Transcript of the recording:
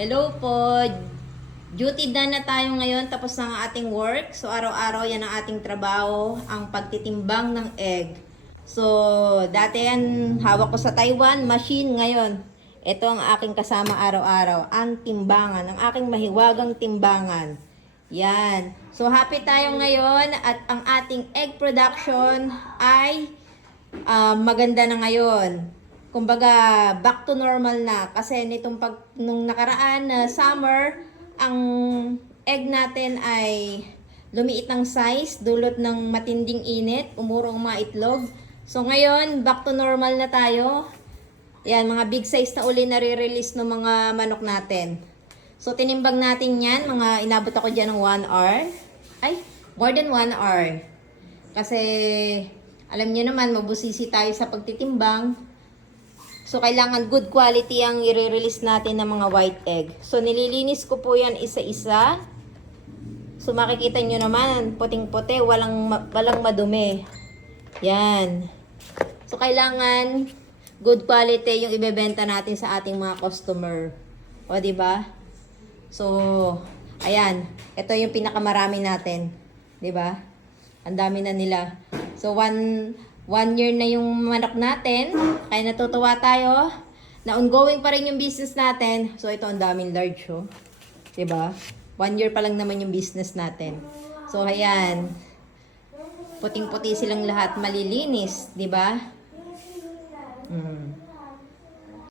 Hello po. Duty done na tayo ngayon. Tapos na ang ating work. So, araw-araw yan ang ating trabaho. Ang pagtitimbang ng egg. So, dati yan hawak ko sa Taiwan. Machine ngayon. Ito ang aking kasama araw-araw. Ang timbangan. Ang aking mahiwagang timbangan. Yan. So, happy tayo ngayon. At ang ating egg production ay maganda na ngayon. Kumbaga, back to normal na. Kasi nung nakaraan na summer, ang egg natin ay lumiit ng size, dulot ng matinding init, umurong mga itlog. So ngayon, back to normal na tayo. Yan, mga big size na uli nare-release ng mga manok natin. So tinimbang natin yan, mga inabot ako dyan ng 1 hour. Ay, more than 1 hour. Kasi, alam niyo naman, mabusisi tayo sa pagtitimbang. So, kailangan good quality ang i-release natin ng mga white egg. So, nililinis ko po yan isa-isa. So, makikita nyo naman, puting-puti, walang madumi. Yan. So, kailangan good quality yung ibebenta natin sa ating mga customer. O, diba? So, ayan. Ito yung pinakamarami natin. Diba? Ang dami na nila. So, one year na yung manok natin. Kaya natutuwa tayo na ongoing pa rin yung business natin. So, ito ang daming large, oh. Diba? 1 year pa lang naman yung business natin. So, ayan. Puting-puti silang lahat. Malilinis. Diba?